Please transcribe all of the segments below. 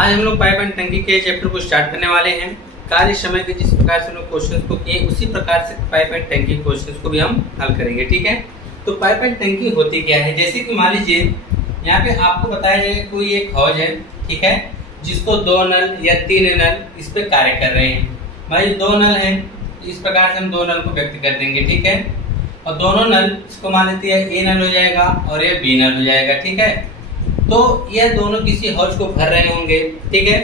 आज हम लोग पाइप एंड टंकी के चैप्टर को स्टार्ट करने वाले हैं। कार्य समय के जिस प्रकार से हम लोग क्वेश्चंस को किए उसी प्रकार से पाइप एंड टंकी क्वेश्चंस को भी हम हल करेंगे। ठीक है, तो पाइप एंड टंकी होती क्या है, जैसे कि मान लीजिए यहाँ पे आपको बताया जाए कोई एक हौज है, ठीक है, जिसको 2 नल या 3 नल इस पे कार्य कर रहे हैं। भाई 2 नल है, इस प्रकार से हम 2 नल को व्यक्त कर देंगे। ठीक है, और दोनों नल इसको मान लेते हैं ए नल हो जाएगा और ये बी नल हो जाएगा। ठीक है, तो यह दोनों किसी हौज को भर रहे होंगे। ठीक है,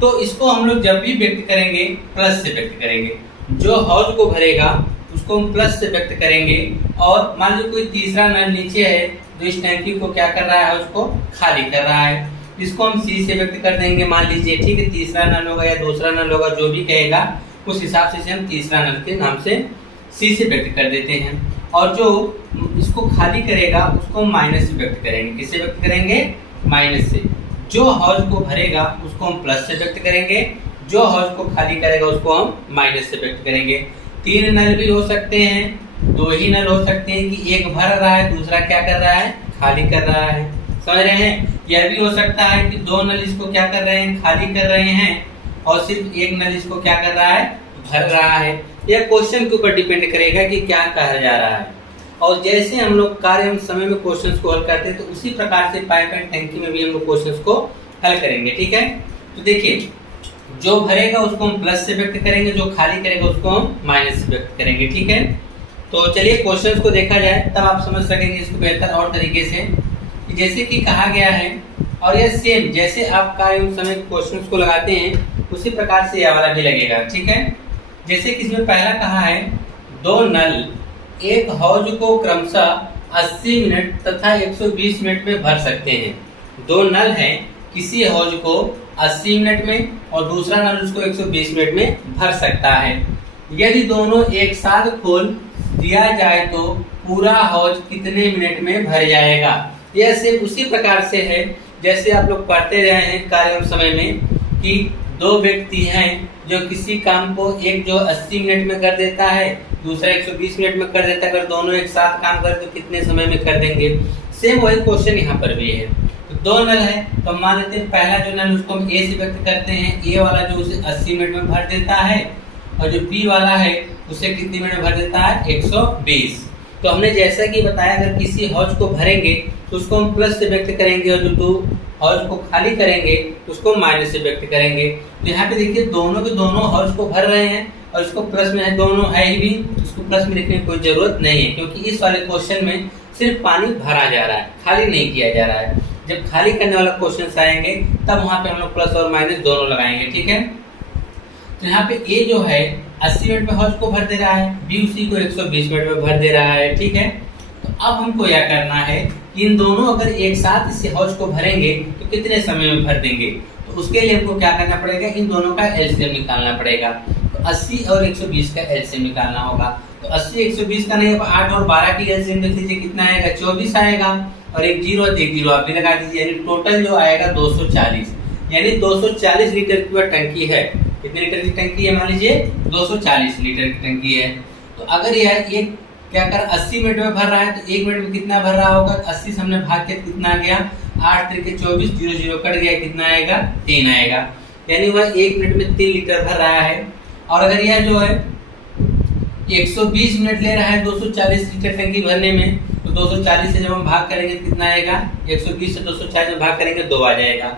तो इसको हम लोग जब भी व्यक्त करेंगे प्लस से व्यक्त करेंगे। जो हौज को भरेगा उसको हम प्लस से व्यक्त करेंगे। और मान लीजिए कोई तीसरा नल नीचे है जो इस टैंकी को क्या कर रहा है, उसको खाली कर रहा है, इसको हम सी से व्यक्त कर देंगे। मान लीजिए, ठीक है, तीसरा नल होगा या दूसरा नल होगा, जो भी कहेगा उस हिसाब से हम तीसरा नल के नाम से सी से व्यक्त कर देते हैं। और जो इसको खाली करेगा उसको हम माइनस से व्यक्त करेंगे। किससे व्यक्त करेंगे? माइनस से। जो हौज को भरेगा उसको हम प्लस से व्यक्त करेंगे, जो हौज को खाली करेगा उसको हम माइनस से व्यक्त करेंगे। 3 नल भी हो सकते हैं, 2 ही नल हो सकते हैं कि एक भर रहा है दूसरा क्या कर रहा है, खाली कर रहा है। समझ रहे हैं? यह भी हो सकता है कि 2 नल इसको क्या कर रहे हैं, खाली कर रहे हैं, और सिर्फ एक नल इसको क्या कर रहा है, भर रहा है। यह क्वेश्चन के ऊपर डिपेंड करेगा कि क्या कहा जा रहा है। और जैसे हम लोग कार्य एवं समय में क्वेश्चंस को हल करते हैं तो उसी प्रकार से पाइप एंड टंकी में भी हम लोग क्वेश्चंस को हल करेंगे। ठीक है, तो देखिए, जो भरेगा उसको हम प्लस से व्यक्त करेंगे, जो खाली करेगा उसको हम माइनस से व्यक्त करेंगे। ठीक है, तो चलिए क्वेश्चंस को देखा जाए, तब आप समझ सकेंगे इसको बेहतर और तरीके से। जैसे कि कहा गया है, और यह सेम जैसे आप कार्य एवं समय क्वेश्चंस को लगाते हैं उसी प्रकार से यह वाला भी लगेगा। ठीक है, जैसे कि इसमें पहला कहा है 2 नल एक हौज को क्रमशः 80 मिनट तथा 120 मिनट में भर सकते हैं। 2 नल हैं, किसी हौज को 80 मिनट में और दूसरा नल उसको 120 मिनट में भर सकता है। यदि दोनों एक साथ खोल दिया जाए तो पूरा हौज कितने मिनट में भर जाएगा। यह सिर्फ उसी प्रकार से है जैसे आप लोग पढ़ते रहे हैं कार्य एवं समय में कि 2 व्यक्ति हैं जो किसी काम को एक जो 80 मिनट में कर देता है, दूसरा 120 मिनट में कर देता है। अगर दोनों एक साथ काम करें तो कितने समय में कर देंगे। सेम वही क्वेश्चन यहाँ पर भी है। तो 2 नल है, तो मान लेते हैं पहला जो नल उसको हम ए से व्यक्त करते हैं। ए वाला जो उसे 80 मिनट में भर देता है, और जो बी वाला है उसे कितनी मिनट में भर देता है, 120। तो हमने जैसा कि बताया, अगर किसी हौज को भरेंगे तो उसको हम प्लस से व्यक्त करेंगे, और जो 2 हौज को खाली करेंगे उसको माइनस से व्यक्त करेंगे। तो यहाँ पे देखिए दोनों के दोनों हौज को भर रहे हैं और इसको प्लस में है, दोनों है ही भी, इसको प्लस में लिखने की कोई जरूरत नहीं है, क्योंकि इस वाले क्वेश्चन में सिर्फ पानी भरा जा रहा है, खाली नहीं किया जा रहा है। जब खाली करने वाला क्वेश्चन आएंगे तब वहाँ पे हम लोग प्लस और माइनस दोनों लगाएंगे। ठीक है, तो यहाँ पे ए जो है 80 मिनट में हौज को भर दे रहा है, बी उसी को 120 मिनट में भर दे रहा है। ठीक है, तो अब हमको यह करना है कि इन दोनों अगर एक साथ इस हौज को भरेंगे तो कितने समय में भर देंगे। तो उसके लिए हमको क्या करना पड़ेगा, इन दोनों का एलसीएम निकालना पड़ेगा। तो 80 और 120 का एलसीएम निकालना होगा। तो 80 120 का नहीं, 8 और 12 की एलसीएम देख लीजिए कितना आएगा, 24 आएगा, और एक जीरो और एक जीरो आप भी लगा दीजिए, यानी टोटल जो आएगा 240। यानी 240 लीटर की टंकी है। कितने लीटर की टंकी है, मान लीजिए 240 लीटर की टंकी है। तो अगर यह एक क्या कर 80 मिनट में भर रहा है तो 1 मिनट में कितना भर रहा होगा, 80 से हमने भाग के कितना आ गया, 8 3 24, 0 0 कट गया, कितना आएगा, 3 आएगा। यानी वह 1 मिनट में 3 लीटर भर रहा है। और अगर यह जो है 120 मिनट ले रहा है 240 लीटर टंकी भरने में, तो 240 से जब हम भाग करेंगे तो कितना आएगा, 120 से 240 में भाग करेंगे 2 आ जाएगा।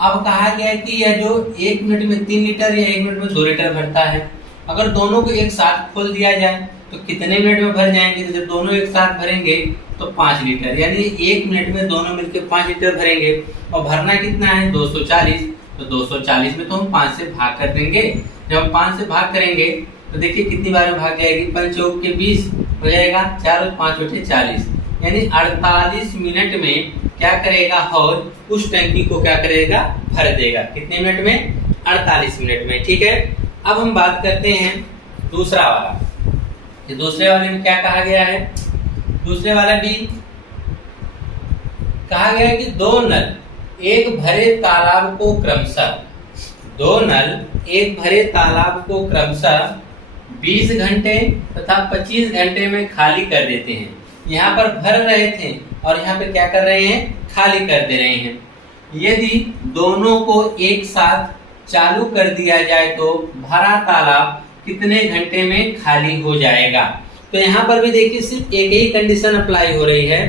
अब कहा गया है कि यह जो 1 मिनट में 3 लीटर या 1 मिनट में 2 लीटर भरता है। अगर दोनों को एक साथ खोल दिया जाए तो कितने मिनट में भर जाएंगे। तो जब दोनों एक साथ भरेंगे तो 5 लीटर, यानी 1 मिनट में दोनों मिलकर 5 लीटर भरेंगे। और भरना कितना है, 240। तो 240 में तो हम 5 से भाग कर देंगे। जब हम 5 से भाग करेंगे तो देखिए कितनी बार में भाग जाएगी, 5 चौक के 20 हो जाएगा, 4 और 5 बटे 40, यानी 48 मिनट में क्या करेगा, हौज उस टंकी को क्या करेगा, भर देगा। कितने मिनट में, 48 मिनट में। ठीक है, अब हम बात करते हैं दूसरा वाला। ये दूसरे वाले में क्या कहा गया है, दूसरे वाला भी कहा गया है कि 2 नल एक भरे तालाब को क्रमशः 2 नल एक भरे तालाब को क्रमशः 20 घंटे तथा 25 घंटे में खाली कर देते हैं। यहाँ पर भर रहे थे और यहाँ पे क्या कर रहे हैं, खाली कर दे रहे हैं। यदि दोनों को एक साथ चालू कर दिया जाए तो भरा तालाब कितने घंटे में खाली हो जाएगा। तो यहाँ पर भी देखिए सिर्फ एक ही कंडीशन अप्लाई हो रही है।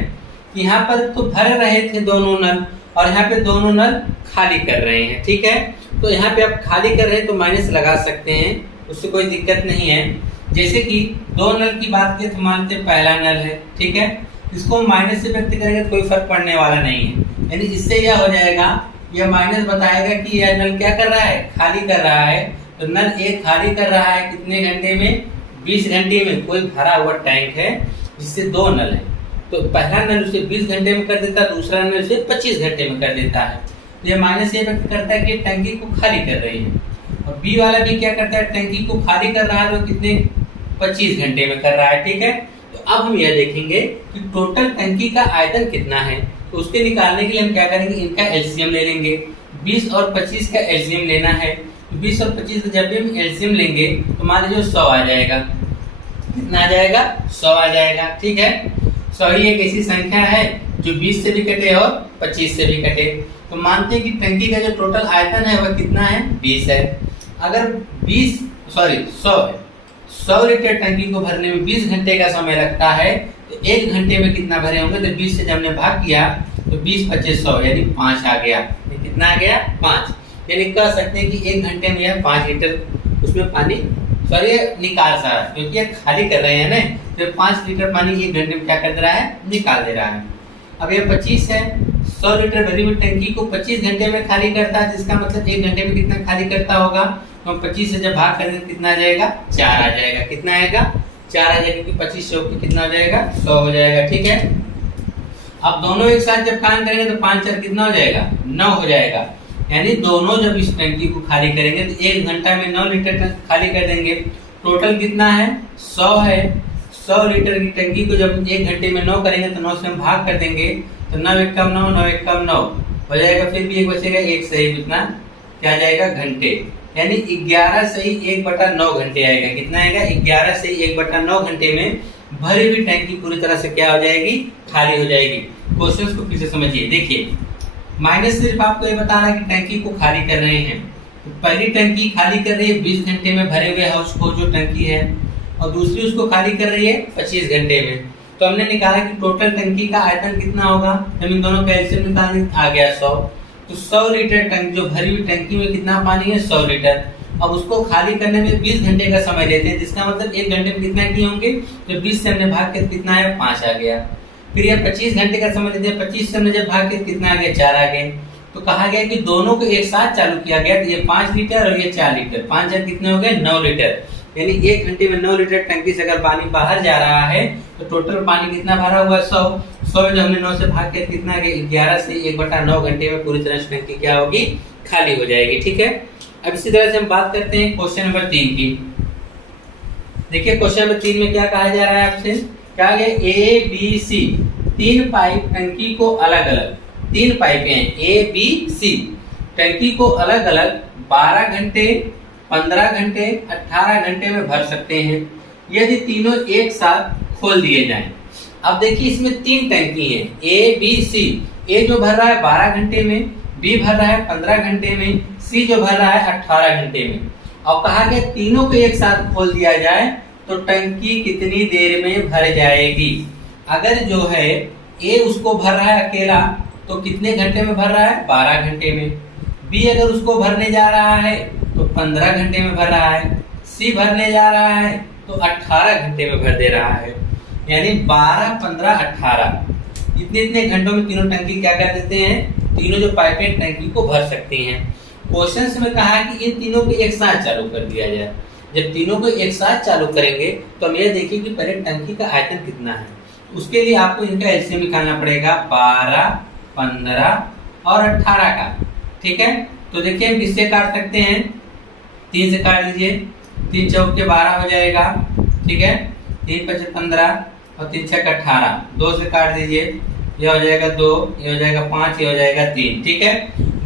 यहाँ पर तो भर रहे थे दोनों नल और यहाँ पे दोनों नल खाली कर रहे हैं, ठीक है। तो यहाँ पे आप खाली कर रहे हैं तो माइनस लगा सकते हैं, उससे कोई दिक्कत नहीं है। जैसे कि दो नल की बात करें तो मानते पहला नल है, ठीक है, इसको माइनस से व्यक्त करेंगे तो कोई फर्क पड़ने वाला नहीं है। यानी इससे यह हो जाएगा, यह माइनस बताएगा कि यह नल क्या कर रहा है, खाली कर रहा है। तो नल एक खाली कर रहा है कितने घंटे में, 20 घंटे में। कोई भरा हुआ टैंक है जिससे दो नल है, तो पहला नल उसे 20 घंटे में कर देता है, दूसरा नल उसे 25 घंटे में कर देता है। तो यह माइनस ये व्यक्त करता है कि टंकी को खाली कर रही है। और बी वाला भी क्या करता है, टंकी को खाली कर रहा है तो कितने 25 घंटे में कर रहा है, ठीक है। तो अब हम यह देखेंगे कि टोटल टंकी का आयतन कितना है। तो उसके निकालने के लिए हम क्या करेंगे, इनका एलसीएम ले लेंगे। 20 और 25 का एलसीएम लेना है। तो 20 और 25 का जब भी हम एलसीएम लेंगे तो मान लीजिए 100 आ जाएगा। कितना आ जाएगा, 100 आ जाएगा, ठीक है। 100 ही एक ऐसी संख्या है जो 20 से भी कटे और 25 से भी कटे। तो मानते हैं कि टंकी का जो टोटल आयतन है वह कितना है, 20 है। अगर 100 है, 100 लीटर टंकी को भरने में 20 घंटे का समय लगता है, तो 1 घंटे में कितना भरे होंगे। तो 20 से जब हमने भाग किया तो 20 25 100 यानी 5 आ गया। ये कितना आ गया, 5। यानी कह सकते हैं कि 1 घंटे में यह 5 लीटर उसमें पानी निकाल सा, क्योंकि ये खाली कर रहे हैं ना, तो 5 लीटर पानी 1 घंटे में क्या कर रहा है, निकाल दे रहा है। अब ये 25 है, 100 लीटर भरी हुई टंकी को 25 घंटे में खाली करता है, जिसका मतलब 1 घंटे में कितना खाली करता होगा। तो 25 से जब भाग करेंगे कितना आ जाएगा, 4 आ जाएगा। कितना आएगा, 4 आ जाएगा, क्योंकि 25 से होकर कितना हो जाएगा, 100 हो जाएगा, ठीक है। अब दोनों एक साथ जब काम करेंगे तो 5 4 कितना हो जाएगा, 9 हो जाएगा। यानी दोनों जब इस टंकी को खाली करेंगे तो 1 घंटा में 9 लीटर खाली कर देंगे। टोटल कितना है, 100 है। 100 लीटर की टंकी को जब 1 घंटे में 9 करेंगे तो 9 से हम भाग कर देंगे, तो 9 एक कम 9, 9 एक कम 9 हो जाएगा। फिर भी एक बचेगा, एक सही कितना क्या जाएगा, घंटे। यानी 11 सही 1/9 घंटे आएगा। कितना आएगा, 11 सही 1/9 घंटे में भरी हुई टंकी पूरी तरह से क्या हो जाएगी, खाली हो जाएगी। क्वेश्चन को फिर से समझिए। देखिए माइनस सिर्फ आपको ये बता रहा है कि टंकी को खाली कर रहे हैं। तो पहली टंकी खाली कर रही है 20 घंटे में भरे हुए हाउस को जो टंकी है, और दूसरी उसको खाली कर रही है 25 घंटे में। तो हमने निकाला कि टोटल टंकी का आयतन कितना होगा। हम इन दोनों का एलसीएम निकालने, आ गया 100। तो 100 लीटर टंकी जो भरी हुई टंकी में कितना पानी है, 100 लीटर। अब उसको खाली करने में 20 घंटे का समय लेते हैं, जिसका मतलब 1 घंटे में कितना किए होंगे। तो 20 से हमने भाग के कितना है, 5 आ गया। फिर ये 25 घंटे का समय लेते हैं, 25 से हमने जब भाग के कितना आ गया, 4 आ गए। तो कहा गया कि दोनों को एक साथ चालू किया गया, तो ये 5 लीटर और ये 4 लीटर, 5 4 कितने हो गए, 9 लीटर। यानी 1 घंटे में 9 लीटर टंकी से अगर पानी बाहर जा रहा है तो टोटल पानी कितना भरा हुआ है, 100 में जो हमने 9 से भाग के कितना गया, 11 से 1/9 घंटे में पूरी तरह से टंकी क्या होगी, खाली हो जाएगी, ठीक है। अब इसी तरह से हम बात करते हैं क्वेश्चन नंबर 3 की। देखिए क्वेश्चन नंबर 3 में क्या कहा जा रहा है आपसे, क्या है, ए बी सी 3 पाइप टंकी को अलग अलग, 3 पाइपें हैं ए बी सी, टंकी को अलग अलग 12 घंटे 15 घंटे 18 घंटे में भर सकते हैं, यदि तीनों एक साथ खोल दिए जाएं। अब देखिए इसमें 3 टंकी है ए बी सी। ए जो भर रहा है 12 घंटे में, बी भर रहा है 15 घंटे में, सी जो भर रहा है 18 घंटे में। अब कहा गया तीनों को एक साथ खोल दिया जाए तो टंकी कितनी देर में भर जाएगी। अगर जो है ए उसको भर रहा है अकेला तो कितने घंटे में भर रहा है, 12 घंटे में। बी अगर उसको भरने जा रहा है तो 15 घंटे में भर रहा है। सी भरने जा रहा है तो 18 घंटे में भर दे रहा है। यानी 12 15 18 इतने घंटों में तीनों टंकी क्या कर देते हैं, तीनों जो पाइपें टंकी को भर सकती हैं। क्वेश्चन में कहा है कि इन तीनों को एक साथ चालू कर दिया जाए। जब तीनों को एक साथ चालू करेंगे तो हम ये देखिए कि पहले टंकी का आयतन कितना है। उसके लिए आपको इनका एलसीएम निकालना पड़ेगा, 12 15 और 18 का, ठीक है। तो देखिए हम किससे काट सकते हैं, 3 से काट दीजिए, 3 चौक के 12 हो जाएगा, ठीक है। 3 5 15 और 3 6 18, 2 से काट दीजिए, यह हो जाएगा 2, ये हो जाएगा 5, ये हो जाएगा 3, ठीक है।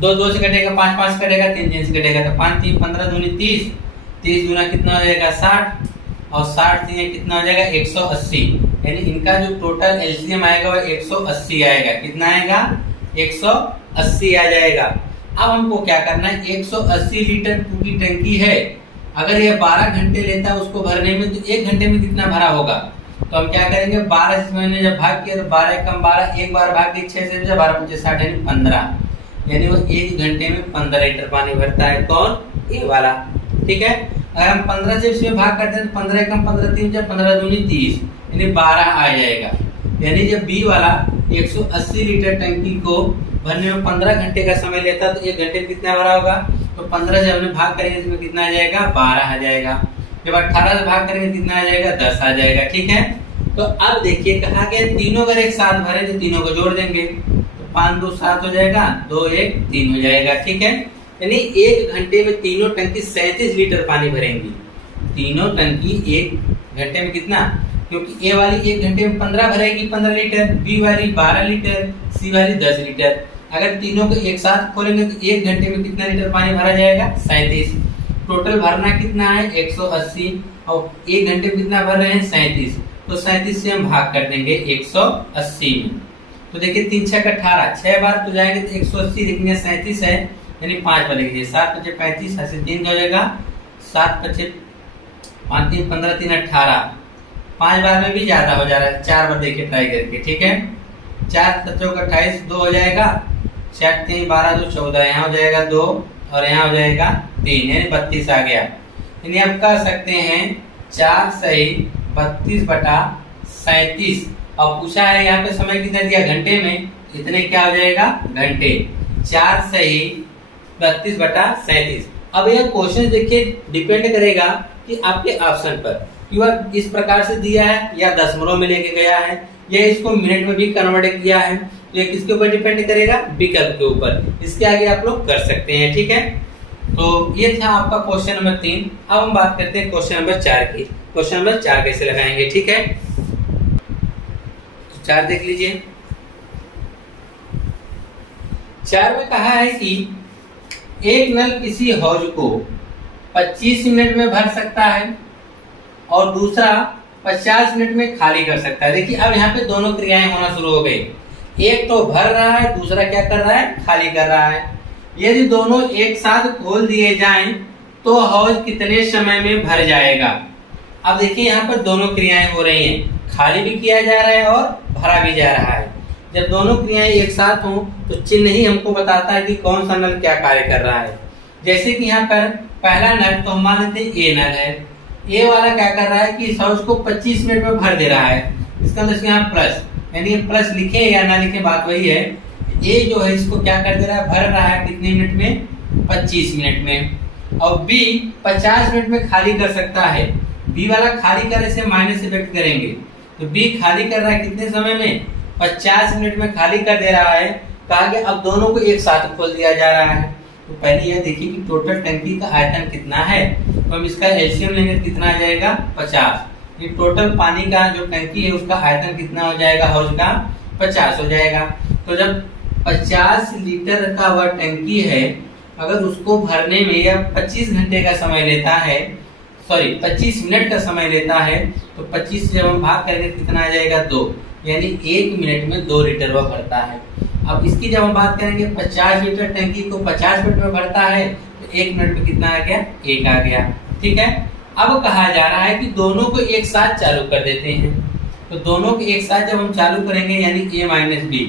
2 2 से कटेगा, 5 5 कटेगा, 3 3 से कटेगा, तो 5 3 15 दूनी 30, 30 दूना कितना हो जाएगा 60, और 60 3 कितना हो जाएगा 180। यानी इनका जो टोटल एलसीएम आएगा वो 180 आएगा। कितना आएगा, 180 आ जाएगा। अब हमको क्या करना है, 180 लीटर की टंकी है, अगर ये 12 घंटे लेता है उसको भरने में, तो 1 घंटे में कितना भरा होगा। तो हम क्या करेंगे, 12 से मैंने जब भाग किया तो 12 कम 12, एक बार भाग के 6 से 12 25 60 यानी 15, यानी वो 1 घंटे में 15 लीटर पानी भरता है। कौन, ये वाला। ठीक है, अगर हम 15 से इसमें भाग करते हैं तो 15 कम 15 3 15 दूनी 30 यानी 12 आ जाएगा। यानी जब बी वाला 180 लीटर टंकी को भरने में 15 घंटे का समय लेता है तो 1 घंटे में कितना भरा होगा। तो 15 से हमने भाग करेंगे इसमें कितना आ जाएगा, 12 आ जाएगा। जब 18 से भाग करेंगे कितना आ जाएगा, 10 आ जाएगा। ठीक है, तो अब देखिए कहा गया तीनों अगर एक साथ भरे तो तीनों को जोड़ देंगे, तो 5 2 7 हो जाएगा, 2 1 3 हो जाएगा। ठीक है, यानी 1 घंटे में तीनों टंकी 37 लीटर पानी भरेंगी। तीनों टंकी 1 घंटे में कितना, क्योंकि ए वाली 1 घंटे में 15 भरेगी 15 लीटर, बी वाली 12 लीटर, सी वाली 10 लीटर। अगर तीनों को एक साथ खोलेंगे तो 1 घंटे में कितना लीटर पानी भरा जाएगा, 37। टोटल भरना कितना है, 180, और 1 घंटे में कितना भर रहे हैं, 37। तो 37 से हम भाग कर देंगे 180 में। तो देखिए 3 6 18, 6 बार तो जाएंगे तो 180, लेकिन 37 है यानी 5 बार लिखिए, 7 5 35, 3 हो जाएगा, 7 5 5 3 15 3 18, 5 बार में भी ज्यादा हो जा रहा है, 4 बार देखिए ट्राई करके। ठीक है, 4 7 28, 2 हो जाएगा, 4 3 12 2 14, यहाँ हो जाएगा 2 और यहाँ हो जाएगा 3 यानी 32 आ गया। यानी आप कह सकते हैं 4 सही 32 बटा 37। और पूछा है यहाँ पे समय कितना दिया, घंटे में, इतने क्या हो जाएगा, घंटे। 4 सही 32 बटा 37। अब यह क्वेश्चन देखिए डिपेंड करेगा कि आपके ऑप्शन पर, कि वह इस प्रकार से दिया है या दशमलव में लेके गया है या इसको मिनट में भी कन्वर्ट किया है, तो ये किसके ऊपर डिपेंड करेगा, विकल्प के ऊपर। इसके आगे आप लोग कर सकते हैं। ठीक है, तो ये था आपका क्वेश्चन नंबर 3। अब हम बात करते हैं क्वेश्चन नंबर 4 की। क्वेश्चन नंबर 4 कैसे लगाएंगे, ठीक है, तो 4 देख लीजिए। 4 में कहा है कि एक नल किसी हौज को 25 मिनट में भर सकता है और दूसरा 50 मिनट में खाली कर सकता है। देखिए अब यहाँ पे दोनों क्रियाएं होना शुरू हो गई, एक तो भर रहा है, दूसरा क्या कर रहा है, खाली कर रहा है। यदि दोनों एक साथ खोल दिए जाएं तो हौज कितने समय में भर जाएगा। अब देखिए यहाँ पर दोनों क्रियाएं हो रही हैं, खाली भी किया जा रहा है और भरा भी जा रहा है। जब दोनों क्रियाएं एक साथ हों तो चिन्ह ही हमको बताता है कि कौन सा नल क्या कार्य कर रहा है। जैसे कि यहाँ पर पहला नल तो हम मान लेते हैं ए नल है, ए वाला क्या कर रहा है कि इस हौज को 25 मिनट में भर दे रहा है। इसका मतलब यहाँ प्लस, यानी प्लस लिखे या ना लिखे बात वही है। ए जो है इसको क्या कर दे रहा है, भर रहा है कितने मिनट में, 25 मिनट में। और बी 50 मिनट में खाली कर सकता है। बी वाला खाली करने से माइनस से व्यक्त करेंगे, तो बी खाली कर रहा है कितने समय में, 50 मिनट में खाली कर दे रहा है। कहा कि अब दोनों को एक साथ खोल दिया जा रहा है। तो पहले यह देखिए कि टोटल टंकी का आयतन कितना है, तो हम इसका एलसीएम लेंगे तो कितना आ जाएगा, 50। ये टोटल पानी का जो टंकी है उसका आयतन कितना हो जाएगा, हौज का 50 हो जाएगा। तो जब 50 लीटर का वह टंकी है, अगर उसको भरने में या 25 घंटे का समय लेता है, सॉरी 25 मिनट का समय लेता है, तो 25 से जब हम भाग करेंगे कितना आ जाएगा, 2, यानी 1 मिनट में 2 लीटर वह भरता है। अब इसकी जब हम बात करेंगे 50 लीटर टंकी को 50 मिनट में भरता है, तो 1 मिनट में कितना आ गया, 1 आ गया। ठीक है, अब कहा जा रहा है कि दोनों को एक साथ चालू कर देते हैं। तो दोनों को एक साथ जब हम चालू करेंगे यानी ए माइनस बी,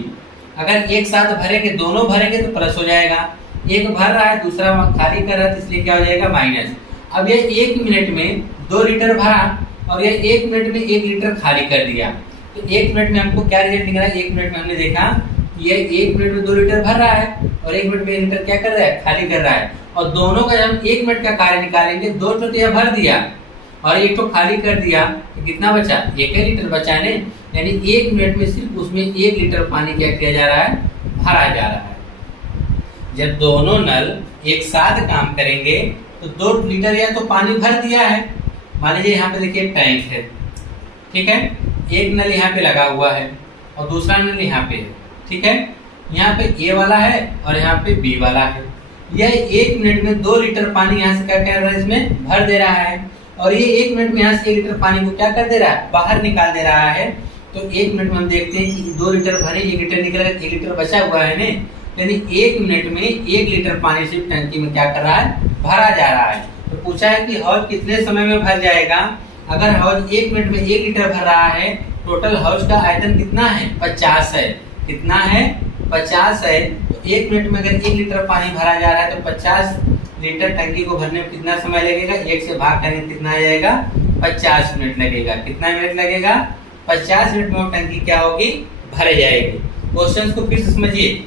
अगर एक साथ भरेंगे, दोनों भरेंगे तो प्लस हो जाएगा। एक भर रहा है, दूसरा खाली कर रहा है, इसलिए क्या हो जाएगा, माइनस। अब ये 1 मिनट में 2 लीटर भरा और ये 1 मिनट में 1 लीटर खाली कर दिया। तो 1 मिनट में हमको क्या रिजल्ट निकला, 1 मिनट में हमने देखा ये 1 मिनट में 2 लीटर भर रहा है और 1 मिनट में 1 लीटर क्या कर रहा है, खाली कर रहा है। और दोनों का जब हम 1 मिनट का कार्य निकालेंगे, 2 तो यह भर दिया और 1 तो खाली कर दिया, तो कितना बचा, 1 लीटर बचा ने। यानी 1 मिनट में सिर्फ उसमें 1 लीटर पानी क्या किया जा रहा है, भरा जा रहा है। जब दोनों नल एक साथ काम करेंगे तो 2 लीटर या तो पानी भर दिया है। मान लीजिए यहाँ पे देखिए टैंक है, ठीक है, एक नल यहाँ पे लगा हुआ है और दूसरा नल यहाँ पे है। ठीक है, यहाँ पे ए वाला है और यहाँ पे बी वाला है। यह 1 मिनट में 2 लीटर पानी यहाँ से क्या कर रहा है, इसमें भर दे रहा है। और ये 1 मिनट में यहाँ से 1 लीटर पानी को क्या कर दे रहा है, बाहर निकाल दे रहा है। तो 1 मिनट में हम देखते हैं कि 2 लीटर भरे 1 लीटर निकल गया, 1 लीटर बचा हुआ है ना, यानी 1 मिनट में 1 लीटर पानी सिर्फ टंकी में क्या कर रहा है, भरा जा रहा है। तो पूछा है कि हौज कितने समय में भर जाएगा। अगर हौज 1 मिनट में 1 लीटर भर रहा है, टोटल हौज का आयतन कितना है, 50 है। कितना है, 50 है। तो 1 मिनट में अगर 1 लीटर पानी भरा जा रहा है तो 50 लीटर टंकी को भरने में कितना समय लगेगा, 1 से भाग करेंगे कितना आ जाएगा, 50 मिनट लगेगा। कितना मिनट लगेगा, 50 मिनट में वो टंकी क्या होगी, भर जाएगी। क्वेश्चन को फिर से समझिए।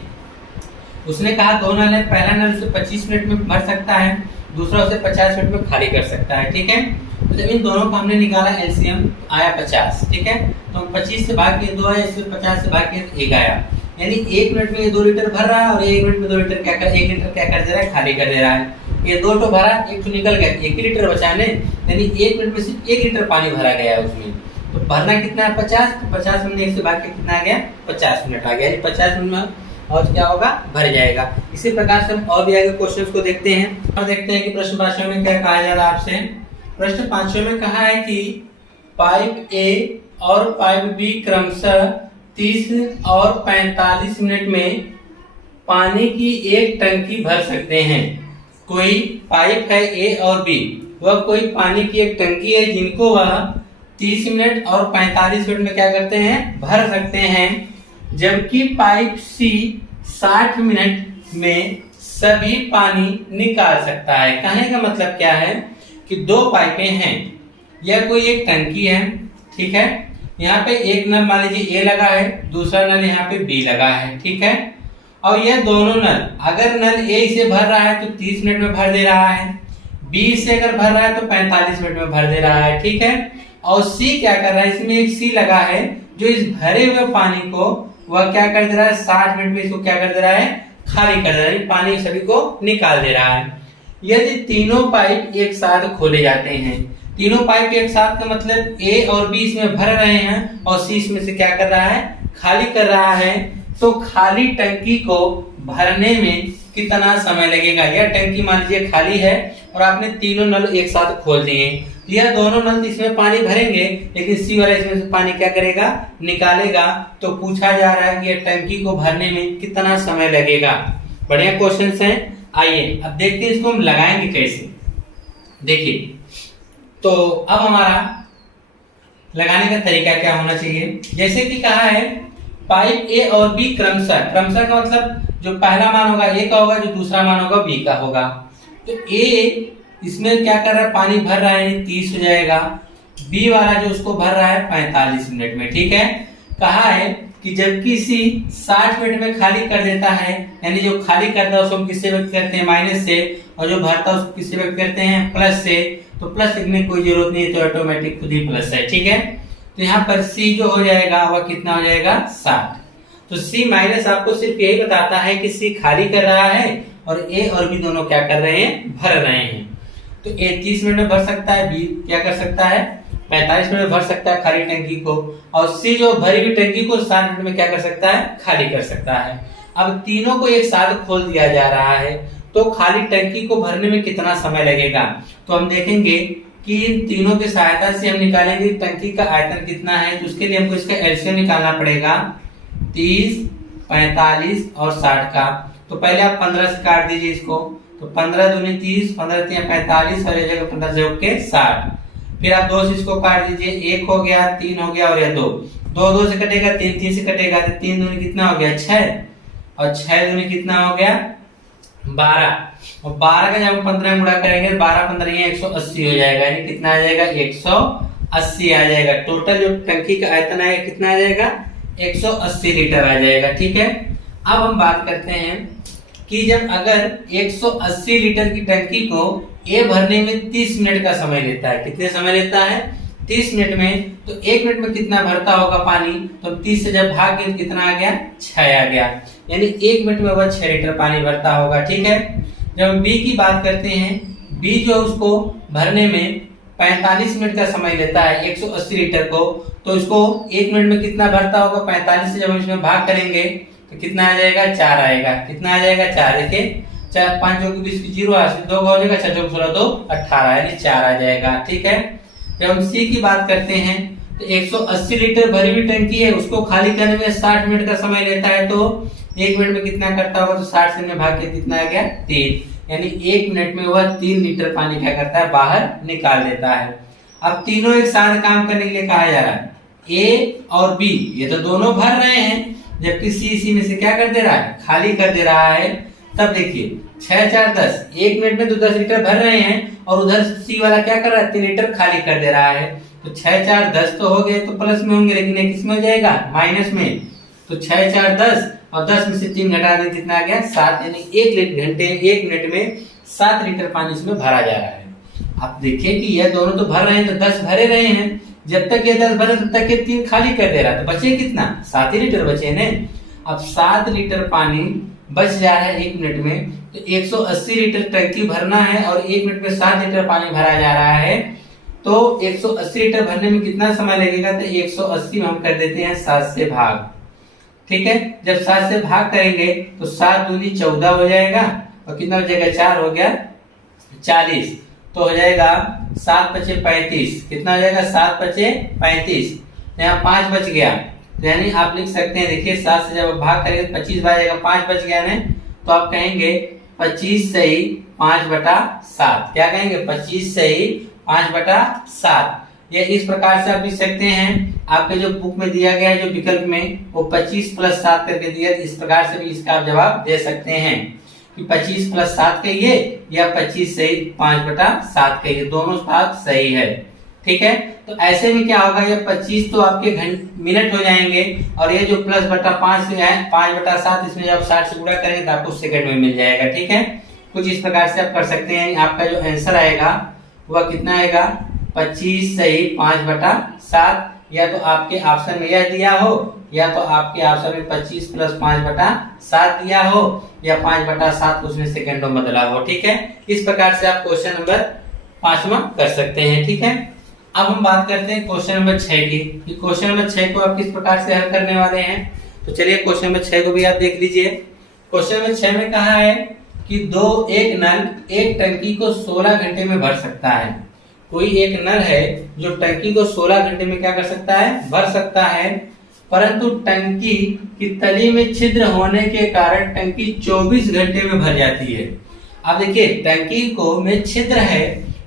उसने कहा 2 नल है, पहला नल उसे 25 मिनट में भर सकता है, दूसरा उसे 50 मिनट में खाली कर सकता है। ठीक है, तो जब इन दोनों को हमने निकाला एलसीएम आया 50। ठीक है, तो हम 25 से भाग किए 2 आया, इससे 50 से भाग किए 1 आया। यानी 1 मिनट में ये 2 लीटर भर रहा है और 1 मिनट में 2 लीटर क्या कर 1 लीटर क्या कर दे रहा है, खाली कर दे रहा है। ये 2 तो भरा, 1 तो निकल गया, 1 लीटर बचाने, यानी 1 मिनट में सिर्फ 1 लीटर पानी भरा गया है उसमें। तो भरना कितना है, 50। तो 50 मिनट 1 से भाग के कितना आ गया, 50 मिनट आ गया। यानी 50 मिनट में और क्या होगा, भर जाएगा। इसी प्रकार से हम और भी आगे क्वेश्चंस को देखते हैं और देखते हैं कि प्रश्न 5वें में क्या कहा जा रहा है आपसे। प्रश्न 5वें में कहा है कि पाइप ए और पाइप बी क्रमशः 30 और 45 मिनट में पानी की एक टंकी भर सकते हैं। कोई पाइप है ए और बी, वह कोई पानी की एक टंकी है जिनको वह 30 मिनट और 45 मिनट में क्या करते हैं, भर सकते हैं। जबकि पाइप सी 60 मिनट में सभी पानी निकाल सकता है। कहने का मतलब क्या है कि 2 पाइपें हैं, यह कोई एक टंकी है। ठीक है, यहाँ पे एक नल मान लीजिए ए लगा है, दूसरा नल यहाँ पे बी लगा है। ठीक है, और यह दोनों नल, अगर नल ए इसे भर रहा है तो 30 मिनट में भर दे रहा है, बी से अगर भर रहा है तो 45 मिनट में भर दे रहा है। ठीक है, और सी क्या कर रहा है, इसमें एक सी लगा है जो इस भरे हुए पानी को वह क्या कर दे रहा है, 60 मिनट में इसको क्या कर दे रहा है, खाली कर दे रहा है, पानी सभी को निकाल दे रहा है। यदि तीनों पाइप एक साथ खोले जाते हैं, तीनों पाइप एक साथ का मतलब ए और बी इसमें भर रहे हैं और सी इसमें से क्या कर रहा है, खाली कर रहा है, तो खाली टंकी को भरने में कितना समय लगेगा। यह टंकी मान लीजिए खाली है और आपने तीनों नल एक साथ खोल दिए, यह दोनों नल इसमें पानी भरेंगे लेकिन सी वाला इसमें से पानी क्या करेगा, निकालेगा। तो पूछा जा रहा है कि यह टंकी को भरने में कितना समय लगेगा। बढ़िया क्वेश्चंस हैं। आइए अब देखते हैं इसको हम लगाएंगे कैसे। देखिए, तो अब हमारा लगाने का तरीका क्या होना चाहिए। जैसे कि कहा है पाइप ए और बी क्रमशः, क्रमशः का मतलब जो पहला मान होगा ए का होगा, जो दूसरा मान होगा बी का होगा। तो ए इसमें क्या कर रहा है, पानी भर रहा है 30 हो जाएगा, बी वाला जो उसको भर रहा है 45 मिनट में। ठीक है, कहा है कि जबकि सी 60 मिनट में खाली कर देता है, यानी जो खाली करता है उसको हम किससे व्यक्त करते हैं, माइनस से, और जो भरता है उसको किससे व्यक्त करते हैं, प्लस से। तो प्लस लिखने की कोई जरूरत नहीं है, तो ऑटोमेटिक खुद ही प्लस है। ठीक है, तो यहाँ पर सी जो हो जाएगा वह कितना हो जाएगा, 60। तो सी माइनस आपको सिर्फ यही बताता है कि सी खाली कर रहा है और ए और बी दोनों क्या कर रहे हैं, भर रहे हैं। तो ए 30 मिनट में भर सकता है, बी क्या कर सकता है, 45 मिनट में भर सकता है खाली टंकी को, और सी जो भरी हुई टंकी को 60 मिनट में क्या कर सकता है, खाली कर सकता है। अब तीनों को एक साथ खोल दिया जा रहा है, तो खाली टंकी को भरने में कितना समय लगेगा। तो हम देखेंगे कि इन तीनों की सहायता से हम निकालेंगे टंकी का आयतन कितना है। तो उसके लिए हमको इसका एलसीएम निकालना पड़ेगा, 30, 45 और 60 का। तो पहले आप 15 से काट दीजिए इसको, तो 15 दूनी 30, 15 3 45 और 15 जोड़ के 60। फिर आप 2 से इसको काट दीजिए, 1 हो गया, 3 हो गया और यह 2, 2 से कटेगा, 3 से कटेगा, तो 3 दूनी कितना हो गया, 6, और 6 दूनी कितना हो गया, 12, और 12 का जब हम 15 गुणा करेंगे 12 15 ये 180 हो जाएगा, यानी कितना आ जाएगा, 180 आ जाएगा। टोटल जो टंकी का आयतन आएगा कितना आ जाएगा, 180 लीटर आ जाएगा। ठीक है, अब हम बात करते हैं कि जब अगर 180 लीटर की टंकी को ए भरने में 30 मिनट का समय लेता है, कितने समय लेता है, 30 मिनट में, तो 1 मिनट में कितना भरता होगा पानी, तो 30 से जब भाग गए कितना आ गया, 6 आ गया, यानी 1 मिनट में वह 6 लीटर पानी भरता होगा। ठीक है, जब हम बी की बात करते हैं, बी जो उसको भरने में 45 मिनट का समय लेता है 180 लीटर को, तो इसको 1 मिनट में कितना भरता होगा, 45 से जब हम इसमें भाग करेंगे तो कितना आ जाएगा, 4 आएगा। कितना आ जाएगा, 4। देखिए 4 5 जो 20 0 2 हो जाएगा, 6 16 2 18, यानी 4 आ जाएगा। ठीक है, जब हम सी की बात करते हैं तो तो 180 लीटर भरी हुई टंकी है, उसको खाली करने में 60 मिनट का समय लेता है, तो 1 मिनट में कितना करता होगा, तो 60 से भाग के कितना आ गया 3, यानी 1 मिनट में वह 3 लीटर पानी क्या करता है, बाहर निकाल देता है। अब तीनों एक साथ काम करने के लिए कहा जा रहा है, ए और बी ये तो दोनों भर रहे हैं, जबकि सी इसी में से क्या कर दे रहा है, खाली कर दे रहा है। तब देखिए 6 4 10, 1 मिनट में तो 10 लीटर भर रहे हैं और उधर सी वाला क्या कर रहा है, 3 लीटर खाली कर दे रहा है। तो 6 4 10 तो हो गए, तो प्लस में होंगे, लेकिन ये किस में हो जाएगा, माइनस में। तो 6 4 10 और 10 में से 3 घटा दें, कितना आ गया 7, यानी 1 मिनट में 7 लीटर पानी इसमें भरा जा रहा है। आप देखिए कि यह दोनों तो भर रहे हैं, तो 10 भरे रहे हैं, जब तक ये 10 भरे तब तक ये 3 खाली कर दे रहा है, तो बचे कितना, 7 ही लीटर बचे ने। अब 7 लीटर पानी बच जा रहा है 1 मिनट में, तो 180 लीटर टंकी भरना है और 1 मिनट में 7 लीटर पानी भरा जा रहा है, तो 180 लीटर भरने में कितना समय लगेगा, तो 180 में हम कर देते हैं 7 से भाग। ठीक है, जब 7 से भाग करेंगे तो 7 दूनी 14 हो जाएगा, और कितना हो जाएगा, 4 हो गया 40, तो हो जाएगा 7 पचे 35, कितना हो जाएगा, 7 पचे 35, यहाँ 5 बच गया, तो यानी आप लिख सकते हैं, देखिए 7 से जब भाग करेंगे 25 बचेगा, 5 बच गया ना, तो आप कहेंगे 25 सही 5/7, क्या कहेंगे, 25 सही 5/7। ये इस प्रकार से आप लिख सकते हैं, आपके जो बुक में दिया गया है जो विकल्प में, वो 25 + 7 करके दिया, इस प्रकार से भी इसका आप जवाब दे सकते हैं कि 25 + 7 कहिए या 25 सही 5/7 कहिए, दोनों बात सही है। ठीक है, तो ऐसे में क्या होगा, ये 25 तो आपके मिनट हो जाएंगे, और ये जो +/5 से है 5/7, इसमें जब 60 से गुणा करेंगे तो आपको सेकंड में मिल जाएगा। ठीक है, कुछ इस प्रकार से आप कर सकते हैं। आपका जो आंसर आएगा वह कितना आएगा, 25 सही 5/7, या तो आपके ऑप्शन में यह दिया हो, या तो आपके ऑप्शन में 25 + 5/7 दिया हो, या 5/7 उसमें सेकंडों में बदला हो। ठीक है, इस प्रकार से आप क्वेश्चन नंबर 5वां कर सकते हैं। ठीक है, अब हम बात करते हैं क्वेश्चन नंबर 6 की, कि क्वेश्चन नंबर 6 को आप किस प्रकार से हल करने वाले हैं। तो चलिए क्वेश्चन नंबर 6 को भी आप देख लीजिए। क्वेश्चन नंबर 6 में कहा है कि एक नल एक टंकी को 16 घंटे में भर सकता है। कोई एक नल है जो टंकी को 16 घंटे में क्या कर सकता है, भर सकता है, परंतु टंकी की तली में छिद्र होने के कारण टंकी 24 घंटे में भर जाती है। अब देखिए टंकी को में छिद्र है,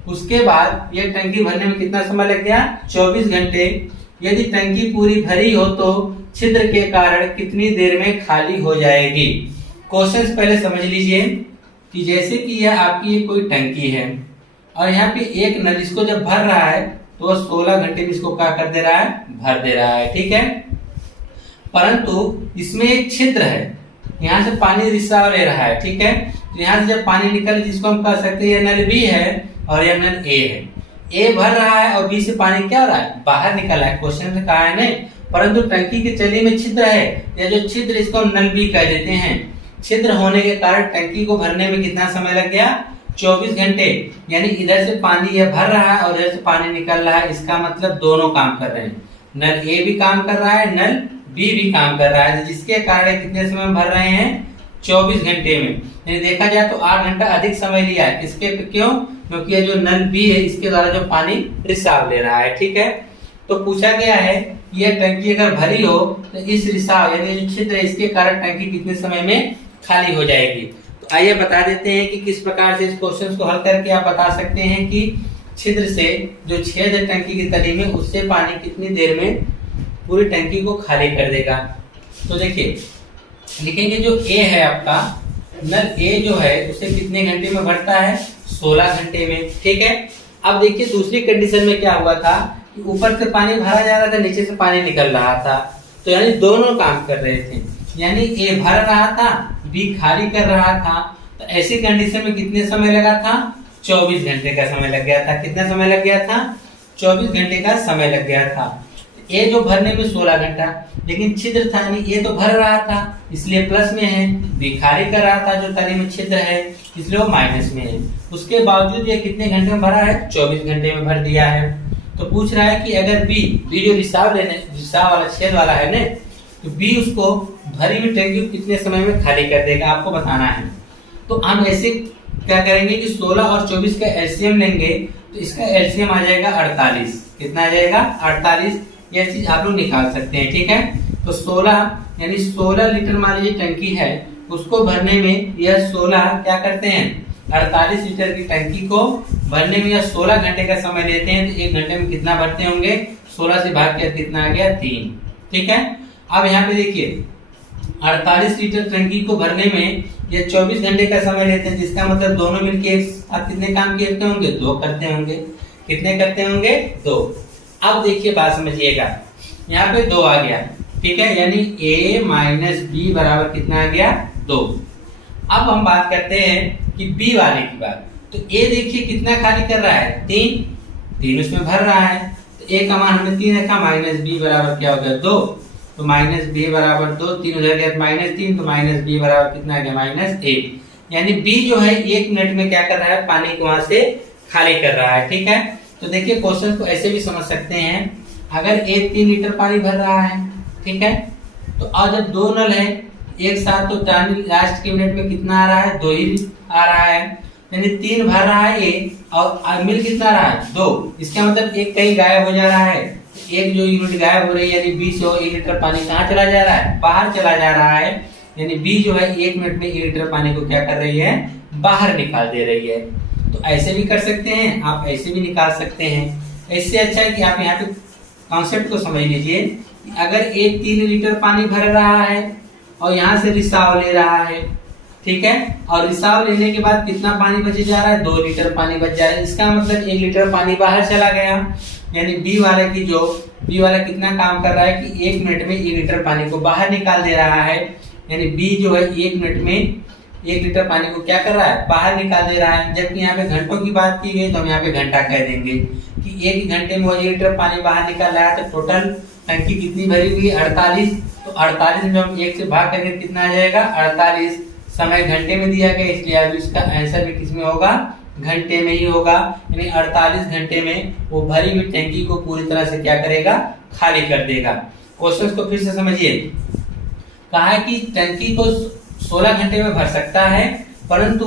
उसके बाद यह टंकी भरने में कितना समय लग गया, 24 घंटे। यदि टंकी पूरी भरी हो तो छिद्र के कारण कितनी देर में खाली हो जाएगी। क्वेश्चन पहले समझ लीजिए कि जैसे कि यह आपकी कोई टंकी है और यहाँ पे एक नल इसको जब भर रहा है तो 16 घंटे में इसको क्या कर दे रहा है, भर दे रहा है। ठीक है, परंतु इसमें एक छिद्र है, यहाँ से पानी रिसाव ले रहा है। ठीक है, तो यहाँ से जब पानी निकले जिसको हम कह सकते हैं ये नल बी है और यह नल ए है। ए भर रहा है और बी से पानी क्या हो रहा है, बाहर निकल रहा है। क्वेश्चन से कहा है नहीं, परंतु टंकी की तली में छिद्र है, या जो छिद्र इसको नल बी कह देते हैं। छिद्र होने के कारण टंकी को भरने में कितना समय लग गया, 24 घंटे। यानी इधर से पानी यह भर रहा है और इधर से पानी निकल रहा है, इसका मतलब दोनों काम कर रहे हैं, नल ए भी काम कर रहा है, नल बी भी काम कर रहा है, जिसके कारण कितने समय में भर रहे हैं, 24 घंटे में। यानी देखा जाए तो 8 घंटा अधिक समय लिया है। किसके, क्यों, क्योंकि ये जो नल बी है इसके द्वारा जो पानी रिसाव ले रहा है। ठीक है, तो पूछा गया है कि यह टंकी अगर भरी हो तो इस रिसाव यानी जो छिद्र है इसके कारण टंकी कितने समय में खाली हो जाएगी। तो आइए बता देते हैं कि किस प्रकार से इस क्वेश्चन को हल करके आप बता सकते हैं कि छिद्र से जो छेद है टंकी की तली में, उससे पानी कितनी देर में पूरी टंकी को खाली कर देगा। तो देखिए लिखेंगे जो ए है आपका नल ए जो है उसे कितने घंटे में भरता है, 16 घंटे में। ठीक है, अब देखिए दूसरी कंडीशन में क्या हुआ था कि ऊपर से पानी भरा जा रहा था, नीचे से पानी निकल रहा था, तो यानी दोनों काम कर रहे थे। यानी ए भर रहा था, बी खाली कर रहा था। तो ऐसी कंडीशन में कितने समय लगा था, 24 घंटे का समय लग गया था। कितना समय लग गया था, 24 घंटे का समय लग गया था। ए जो भरने में 16 घंटा, लेकिन छिद्र था यानी ए तो भर रहा था इसलिए प्लस में है, बी खाली कर रहा था जो तली में छिद्र है इसलिए वो माइनस में है। उसके बावजूद ये कितने घंटे में भरा है, 24 घंटे में भर दिया है। तो पूछ रहा है कि अगर बी जो रिसाव वाला छेद वाला है ना, तो बी उसको भरी हुई टंकी को कितने समय में खाली कर देगा, आपको बताना है। तो हम ऐसे क्या करेंगे कि 16 और 24 का एलसीएम लेंगे, तो इसका एलसीएम आ जाएगा 48। कितना आ जाएगा, 48। यह चीज आप लोग निकाल सकते हैं। ठीक है, तो 16 यानी 16 लीटर मान लीजिए टंकी है, उसको भरने में यह 16 क्या करते हैं, 48 लीटर की टंकी को भरने में यह 16 घंटे का समय लेते हैं। तो 1 घंटे में कितना भरते होंगे, 16 से भाग कर कितना आ गया, 3। ठीक है, अब यहाँ पे देखिए 48 लीटर टंकी को भरने में ये 24 घंटे का समय लेते हैं, जिसका मतलब दोनों मिलके एक साथ कितने काम करते होंगे, 2 करते होंगे। कितने करते होंगे, 2। अब देखिए बात समझिएगा, यहाँ पे 2 आ गया। ठीक है, यानी a माइनस बी बराबर कितना आ गया, 2। अब हम बात करते हैं कि b वाले की बात। तो a देखिए कितना खाली कर रहा है, 3 उसमें भर रहा है। तो a का मान हमने 3 रखा, माइनस b बराबर क्या हो गया, 2। तो माइनस बी बराबर 2, 3 उधर गया -3, तो माइनस बी बराबर कितना आ गया, -1। यानी बी जो है 1 मिनट में क्या कर रहा है, पानी को वहां से खाली कर रहा है। ठीक है, तो देखिए क्वेश्चन को ऐसे भी समझ सकते हैं, अगर एक 3 लीटर पानी भर रहा है, ठीक है, तो और जब 2 नल है एक साथ, तो लास्ट के मिनट में कितना आ रहा है, 2 ही आ रहा है। यानी 3 भर रहा है ए और मिल कितना रहा है, 2। इसका मतलब एक कहीं गायब हो जा रहा है, एक जो यूनिट गायब हो रही है, यानी 20 से 1 लीटर पानी कहाँ चला जा रहा है, बाहर चला जा रहा है। यानी बी जो है 1 मिनट में 1 लीटर पानी को क्या कर रही है, बाहर निकाल दे रही है। तो ऐसे भी कर सकते हैं आप, ऐसे भी निकाल सकते हैं। इससे अच्छा है कि आप यहाँ पे कॉन्सेप्ट को समझ लीजिए। अगर एक 3 लीटर पानी भर रहा है और यहाँ से रिसाव ले रहा है, ठीक है, और रिसाव लेने के बाद कितना पानी बचे जा रहा है, 2 लीटर पानी बच जा रहा है। इसका मतलब 1 लीटर पानी बाहर चला गया। यानी बी वाला कितना काम कर रहा है कि 1 मिनट में 1 लीटर पानी को बाहर निकाल दे रहा है। यानी बी जो है 1 मिनट में 1 लीटर पानी को क्या कर रहा है, बाहर निकाल दे रहा है। जबकि यहाँ पे घंटों की बात की गई तो हम यहाँ पे घंटा कह देंगे कि 1 घंटे में वो 1 लीटर पानी बाहर निकाल रहा है। तो टोटल टंकी कितनी भरी हुई है, 48। तो 48 में हम 1 से भाग करके कितना आ जाएगा, 48। समय घंटे में दिया गया, इसलिए अब इसका आंसर भी किसमें होगा, घंटे में ही होगा। यानी 48 घंटे में वो भरी हुई टंकी को पूरी तरह से क्या करेगा, खाली कर देगा। क्वेश्चन को फिर से समझिए, कहा है कि टंकी को 16 घंटे में भर सकता है, परंतु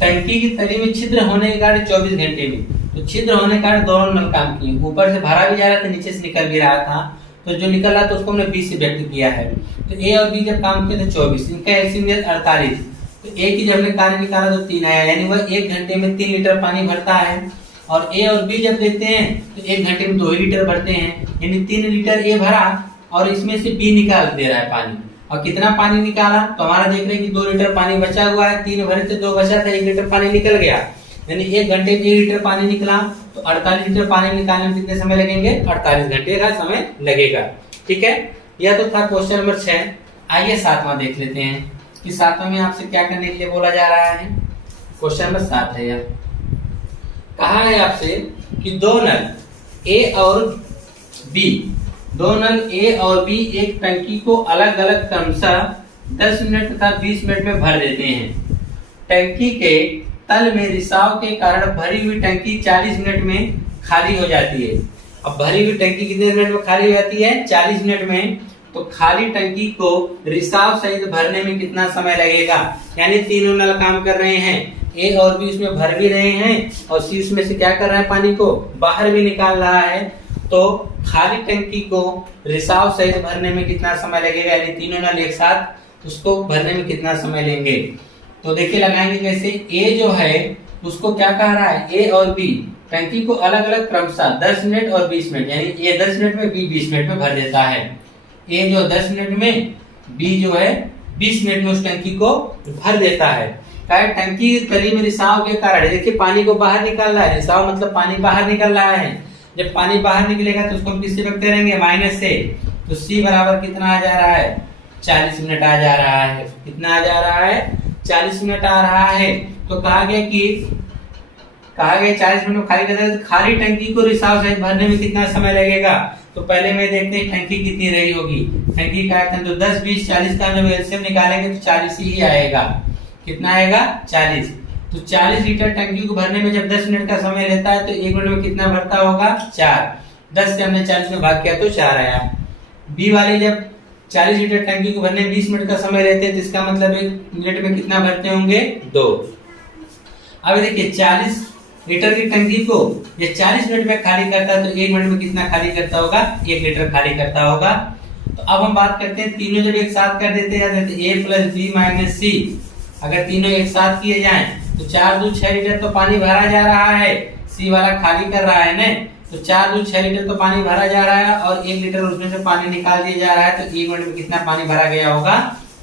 टंकी की तली में छिद्र होने के कारण 24 घंटे में। तो छिद्र होने के कारण दोनों नल काम किए, ऊपर से भरा भी जा रहा था, नीचे से निकल भी रहा था। तो जो निकल रहा था उसको हमने 20 से व्यक्त किया है। तो ए और बी जब काम किए थे 24, इनका एलसीएम 48। तो ए की जब हमने कार्य निकाला तो 3 आया, यानी वह 1 घंटे में 3 लीटर पानी भरता है। और ए और बी जब देखते हैं तो 1 घंटे में 2 लीटर भरते हैं। यानी 3 लीटर ए भरा और इसमें से बी निकाल दे रहा है पानी। और कितना पानी निकाला, तो हमारा देख रहे हैं कि 2 लीटर पानी बचा हुआ है, 3 भरे थे 2 बचा था, 1 लीटर पानी निकल गया। यानी 1 घंटे में 1 लीटर पानी निकला, तो 48 लीटर पानी निकालने में कितने समय लगेंगे, 48 घंटे का समय लगेगा। ठीक है, यह तो था क्वेश्चन नंबर 6। आइए 7वां देख लेते हैं कि 7वां में आपसे क्या करने के लिए बोला जा रहा है। क्वेश्चन नंबर 7 है यह, कहा है आपसे कि 2 नल ए और बी, 2 नल ए और बी एक टंकी को अलग अलग क्रमशः 10 मिनट तथा 20 मिनट में भर देते हैं। टंकी के तल में रिसाव के कारण भरी हुई टंकी 40 मिनट में खाली हो जाती है। अब भरी हुई टंकी कितने मिनट में खाली हो जाती है, 40 मिनट में। तो खाली टंकी को रिसाव सहित भरने में कितना समय लगेगा। यानी तीनों नल काम कर रहे हैं, ए और बी उसमें भर भी रहे हैं और सी उसमें से क्या कर रहा है, पानी को बाहर भी निकाल रहा है। तो खाली टंकी को रिसाव सहित भरने में कितना समय लगेगा, यानी तीनों नल एक साथ उसको भरने में कितना समय लेंगे। तो देखिए लगाएंगे कैसे, ए जो है उसको क्या कह रहा है, ए और बी टंकी को अलग अलग क्रमशः 10 मिनट और 20 मिनट, यानी ए 10 मिनट में, बी 20 मिनट में भर देता है। ए जो 10 मिनट में, बी जो है 20 मिनट में उस टंकी को भर देता है। टंकी की तली में रिसाव के कारण, देखिए पानी को बाहर निकाल रहा है, रिसाव मतलब पानी बाहर निकल रहा है। जब पानी बाहर निकलेगा तो उसको हम किससे व्यक्त करेंगे, माइनस से। तो सी बराबर कितना आ जा रहा है, 40 मिनट आ जा रहा है। कितना आ जा रहा है, 40 मिनट आ रहा है। तो कहा गया 40 मिनट में खाली कर देगा। तो खाली टंकी को रिसाव सहित भरने में कितना समय लगेगा। तो पहले में देखते हैं टंकी कितनी रही होगी। टंकी का तो 10, 20, 40 का जब एलसीएम निकालेंगे तो 40 ही आएगा। कितना आएगा, 40। तो 40 लीटर टंकी को भरने में जब 10 मिनट का समय लेता है तो 1 मिनट में कितना भरता होगा, 4। 10 से हमने 40 में भाग किया तो 4 आया। बी वाले जब 40 लीटर टंकी को भरने में 20 मिनट का समय लेते हैं, जिसका मतलब 1 मिनट में कितना भरते होंगे, 2। अब देखिए 40 लीटर की टंकी को ये 40 मिनट में खाली करता है, तो 1 मिनट में कितना खाली करता होगा? 1 लीटर खाली करता होगा। तो अब हम बात करते हैं, तीनों जब एक साथ कर देते हैं A प्लस बी माइनस सी, अगर तीनों एक साथ किए जाएं तो 4 दूनी 6 लीटर तो पानी भरा जा रहा है, सी वाला खाली कर रहा है ना, तो 4 दूनी 6 लीटर तो पानी भरा जा रहा है और 1 लीटर उसमें से पानी निकाल दिया जा रहा है, तो 1 मिनट में कितना पानी भरा गया होगा?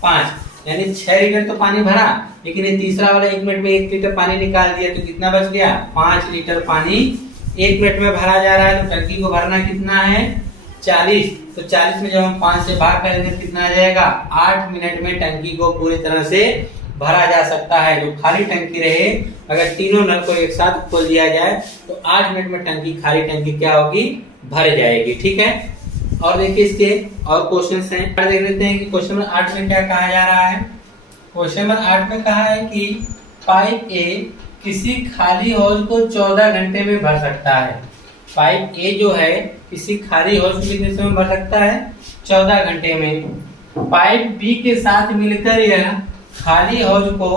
5, यानी 6 लीटर तो पानी भरा, लेकिन ये तीसरा वाला 1 मिनट में 1 लीटर पानी निकाल दिया, तो कितना बच गया? 5 लीटर पानी 1 मिनट में भरा जा रहा है। तो टंकी को भरना कितना है? 40। तो 40 में जब हम 5 से भाग करेंगे तो कितना आ जाएगा? 8 मिनट में टंकी को पूरी तरह से भरा जा सकता है। जो खाली टंकी रहे, अगर तीनों नल को एक साथ खोल दिया जाए तो 8 मिनट में टंकी, खाली टंकी क्या होगी? भर जाएगी। ठीक है, और देखिए इसके और क्वेश्चंस हैं, देख लेते हैं कि क्वेश्चन नंबर 8 में क्या कहा जा रहा है। क्वेश्चन नंबर 8 में कहा है कि पाइप ए किसी खाली हौज को 14 घंटे में भर सकता है। पाइप ए जो है किसी खाली हौज को कितने समय में भर सकता है? 14 घंटे में। पाइप बी के साथ मिलकर यह खाली हौज को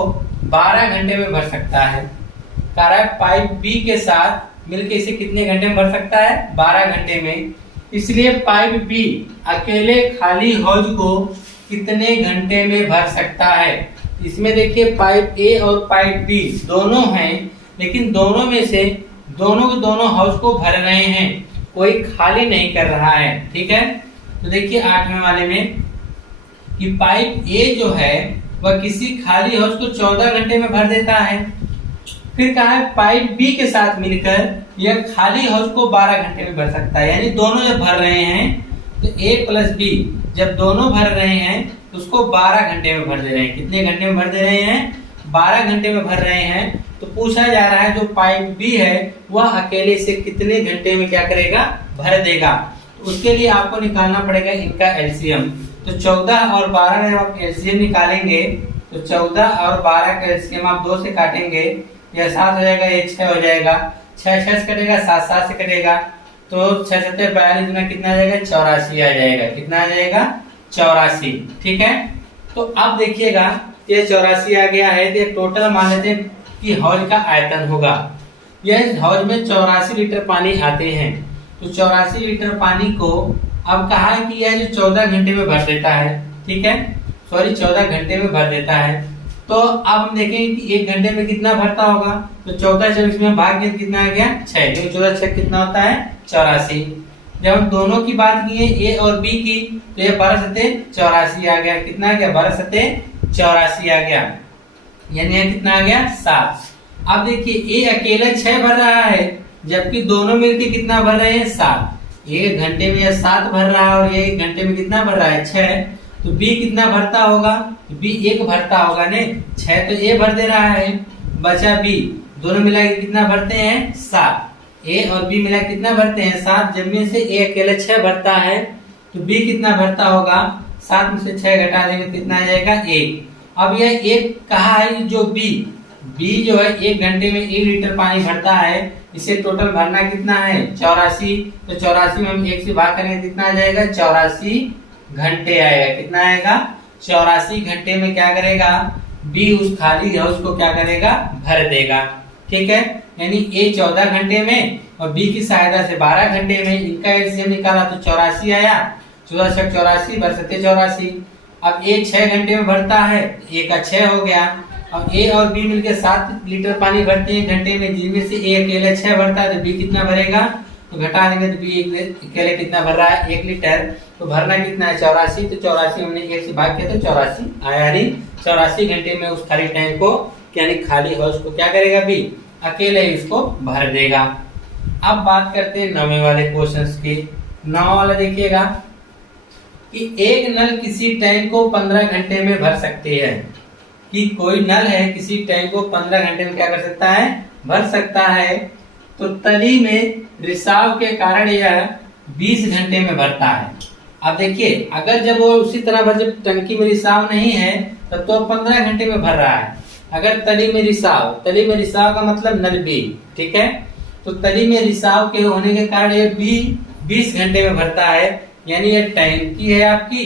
12 घंटे में भर सकता है। कह रहा है पाइप बी के साथ मिलकर इसे कितने घंटे में भर सकता है? 12 घंटे में। इसलिए पाइप बी अकेले खाली हौज को कितने घंटे में भर सकता है? इसमें देखिए पाइप ए और पाइप बी दोनों हैं, लेकिन दोनों में से दोनों हौज को भर रहे हैं, कोई खाली नहीं कर रहा है। ठीक है, तो देखिए 8वें वाले में कि पाइप ए जो है वह किसी खाली हौज को 14 घंटे में भर देता है। फिर कहा है पाइप बी के साथ मिलकर यह खाली हौज को 12 घंटे में भर सकता है। यानी दोनों जब भर रहे हैं तो ए प्लस बी जब दोनों भर रहे हैं तो उसको 12 घंटे में भर दे रहे हैं। कितने घंटे में भर दे रहे हैं? 12 घंटे में भर रहे हैं। तो पूछा जा रहा है जो पाइप बी है वह अकेले से कितने घंटे में क्या करेगा? भर देगा। तो उसके लिए आपको निकालना पड़ेगा इनका एलसीएम। तो 14 और 12 आप एलसीएम निकालेंगे तो 14 और 12 का एलसीएम आप 2 से काटेंगे, यह 7 हो जाएगा, ये 6 हो जाएगा, 6 6 से कटेगा, 7 7 से कटेगा, तो 6 7 42 गुना कितना आ जाएगा? 84 आ जाएगा। कितना आ जाएगा? 84। ठीक है, तो अब देखिएगा ये 84 आ गया है, तो टोटल मान लेते हैं कि हौज का आयतन होगा। यह हौज में 84 लीटर पानी आते हैं, तो 84 लीटर पानी को अब कहा है कि यह जो 14 घंटे में भर देता है। ठीक है, सॉरी 14 घंटे में भर देता है। तो अब हम देखेंगे कि 1 घंटे में कितना भरता होगा। तो 14 जब इसमें भाग गया कितना आ गया? 6, क्योंकि 14 6 कितना होता है? 84। जब हम दोनों की बात किए ए और बी की, तो ये 12 सते 84 आ गया। कितना आ गया? 12 सते 84 आ गया, यानी यह कितना आ गया? 7। अब देखिए ए अकेला 6 भर रहा है, जबकि दोनों मिलकर कितना भर रहे हैं? 7। 1 घंटे में यह 7 भर रहा है और ये 1 घंटे में कितना भर रहा है? 6। तो बी कितना भरता होगा? बी 1 भरता होगा ने, 6 तो ए भर दे रहा है, बचा बी। दोनों मिला के कितना भरते हैं? 7। ए और बी मिला कितना भरते हैं? 7। जब में से ए अकेले 6 भरता है तो बी कितना भरता होगा? 7 में से 6 घटा देंगे कितना आ जाएगा? 1। अब यह 1 कहा है जो बी जो है 1 घंटे में 1 लीटर पानी भरता है, इसे टोटल भरना कितना है? 84। तो 84 में हम 1 से भाग करेंगे कितना आ जाएगा? 84 घंटे आएगा। कितना आएगा? 84 घंटे में क्या करेगा? बी उस खाली हौज को क्या करेगा? भर देगा। ठीक है, यानी ए 14 घंटे में और बी की सहायता से 12 घंटे में। इनका एलसीएम निकाला तो 84 आया, 14 6 84 बरसते 84। अब ए 6 घंटे में भरता है, ए का 6 हो गया। अब ए और बी मिलकर 7 लीटर पानी भरते हैं घंटे में, जिनमें से ए अकेले 6 भरता है, तो बी कितना भरेगा? तो घटा देंगे तो बी अकेले कितना भर रहा है? 1 लीटर। तो भरना कितना है? 84। तो 84 हमने 1 से भाग किया तो 84 आया। यानी 84 घंटे में उस खाली टैंक को, यानी खाली हौज को क्या करेगा? बी अकेले इसको भर देगा। अब बात करते हैं 9वें वाले क्वेश्चंस की। 9वां वाला देखिएगा कि एक नल किसी टैंक को 15 घंटे में भर सकती है। कि कोई नल है किसी टैंक को 15 घंटे में क्या कर सकता है? भर सकता है। तो तली में रिसाव के कारण यह 20 घंटे में भरता है। अब देखिए अगर जब वो उसी तरह भर, जब टंकी में रिसाव नहीं है तब तो 15 घंटे में भर रहा है। अगर तली में रिसाव का मतलब नल बी, ठीक है, तो तली में रिसाव के होने के कारण ये बी 20 घंटे में भरता है। यानी ये टंकी है आपकी,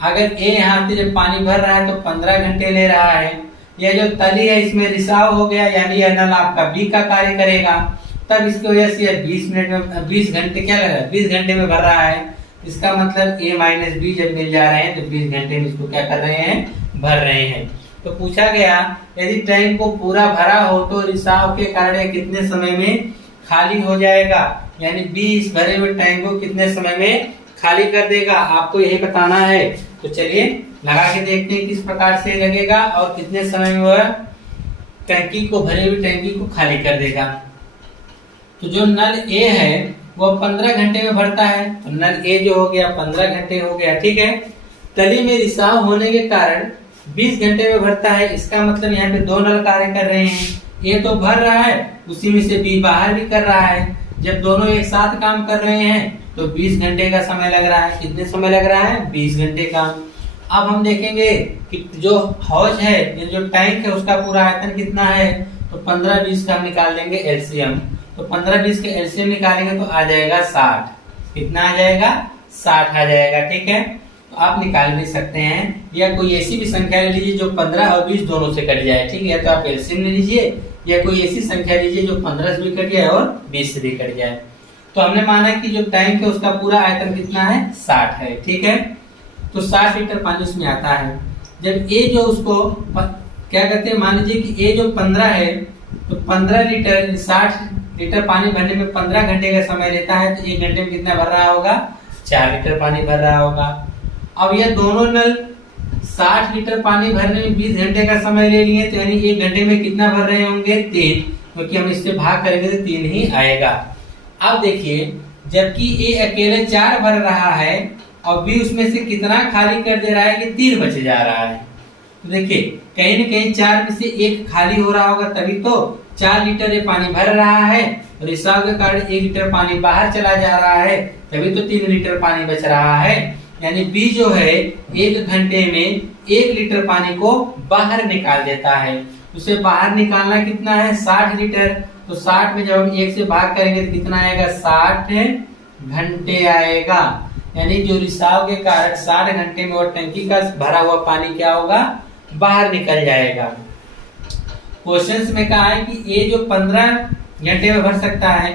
अगर ए यहाँ से जब पानी भर रहा है तो 15 घंटे ले रहा है, यह जो तली है इसमें रिसाव हो गया, यानी यह नल आपका बी का कार्य करेगा। तब इसकी वजह से 20 मिनट में 20 घंटे क्या लग रहा है, 20 घंटे में भर रहा है। इसका मतलब A माइनस बी जब मिल जा रहे हैं तो 20 घंटे में इसको क्या कर रहे हैं, भर रहे हैं। तो पूछा गया यदि टैंक को पूरा भरा हो तो रिसाव के कारण यह कितने समय में खाली हो जाएगा, यानी बी इस भरे हुए टैंक को कितने समय में खाली कर देगा, आपको यही बताना है। तो चलिए लगा के देखते हैं किस प्रकार से लगेगा और कितने समय में वह टैंकी को, भरे हुई टैंकी को खाली कर देगा। तो जो नल ए है वो 15 घंटे में भरता है, तो नल ए जो हो गया 15 घंटे हो गया, ठीक है। तली में रिसाव होने के कारण 20 घंटे में भरता है। इसका मतलब यहाँ पे दो नल कार्य कर रहे हैं, ए तो भर रहा है, उसी में से बी बाहर भी कर रहा है। जब दोनों एक साथ काम कर रहे हैं तो 20 घंटे का समय लग रहा है। कितने समय लग रहा है, 20 घंटे का। अब हम देखेंगे कि जो हौज है, ये जो टैंक है उसका पूरा आयतन कितना है, तो 15-20 का हम निकाल देंगे एलसीएम। तो 15-20 के एलसीएम निकालेंगे तो आ जाएगा 60। कितना आ जाएगा, 60 आ जाएगा, ठीक है। तो आप निकाल भी सकते हैं, या कोई ऐसी भी संख्या ले लीजिए जो 15 और 20 दोनों से कट जाए, ठीक है। तो आप एलसीएम ले लीजिए, या कोई ऐसी संख्या लीजिए जो 15 से भी कट जाए और 20 से भी कट जाए। तो हमने माना कि जो टैंक है उसका पूरा आयतन कितना है, 60 है, ठीक है। तो 60 लीटर पानी उसमें आता है। जब ए जो उसको क्या कहते हैं, मान लीजिए कि ए जो 15 है, तो 15 लीटर 60 लीटर पानी भरने में 15 घंटे का समय लेता है, तो 1 घंटे में कितना भर रहा होगा, 4 लीटर पानी भर रहा होगा। अब ये दोनों नल 60 लीटर पानी भरने में 20 घंटे का समय ले लिए, तो यानी 1 घंटे में कितना भर रहे होंगे, 3, क्योंकि हम इससे भाग करेंगे तो 3 ही आएगा। अब देखिए जबकि ए अकेले 4 भर रहा है और बी उसमें से कितना खाली कर दे रहा है कि 3 बचे जा रहा है। तो देखिए कहीं न कहीं 4 में से 1 खाली हो रहा होगा, तभी तो 4 लीटर ये पानी भर रहा है, और रिसाव के कारण 1 लीटर पानी बाहर चला जा रहा है, तभी तो 3 लीटर पानी बच रहा है। यानी बी जो है 1 घंटे में 1 लीटर पानी को बाहर निकाल देता है। उसे बाहर निकालना कितना है, 60 लीटर। तो 60 में जब हम 1 से भाग करेंगे तो कितना आएगा, 60 घंटे आएगा। यानी जो रिसाव के कारण 60 घंटे में वो टंकी का भरा हुआ पानी क्या होगा, बाहर निकल जाएगा। क्वेश्चंस में कहा है कि ए जो 15 घंटे में भर सकता है,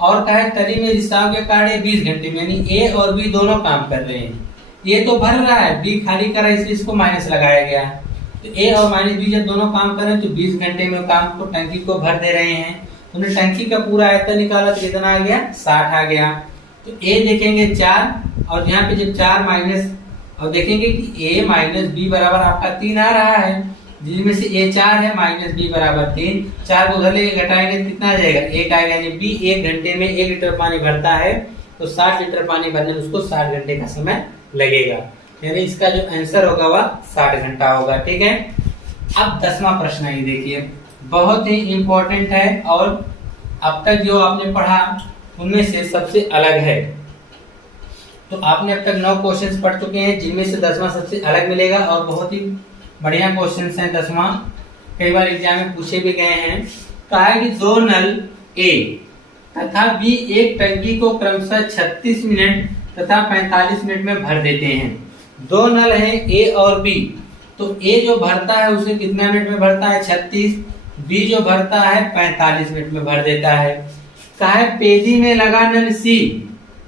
और कहा है तली में रिसाव के कारण 20 घंटे में, यानी ए और बी दोनों काम कर रहे हैं। ए तो भर रहा है, बी खाली कर रहा है, इसलिए इसको माइनस लगाया गया। तो ए और माइनस बी जब दोनों काम कर रहे हैं तो 20 घंटे में काम को टंकी को भर दे रहे हैं। उन्होंने टंकी का पूरा आयतन निकाला तो कितना आ गया, 60 आ गया। तो ए देखेंगे 4, और यहाँ पे जब 4 माइनस, और देखेंगे कि ए माइनस बी बराबर आपका 3 आ रहा है, जिसमें से ए 4 है माइनस बी बराबर 3। 4 को उधर लेके घटाएंगे तो कितना आ जाएगा, 1 आएगा। यानी बी 1 घंटे में 1 लीटर पानी भरता है, तो 60 लीटर पानी भरने में उसको 60 घंटे का समय लगेगा। यानी इसका जो आंसर होगा वह 60 घंटा होगा, ठीक है। अब 10वां प्रश्न ये देखिए, बहुत ही इंपॉर्टेंट है और अब तक जो आपने पढ़ा उनमें से सबसे अलग है। तो आपने अब तक 9 क्वेश्चंस पढ़ चुके हैं, जिनमें से 10वां सबसे अलग मिलेगा, और बहुत ही बढ़िया क्वेश्चंस हैं 10वां, कई बार एग्जाम में पूछे भी गए हैं। कहा है कि 2 नल ए तथा बी एक टंकी को क्रमशः 36 मिनट तथा 45 मिनट में भर देते हैं। 2 नल हैं ए और बी, तो ए जो भरता है उसे कितना मिनट में भरता है, 36, बी जो भरता है 45 मिनट में भर देता है। कहा है पेदी में लगा नल सी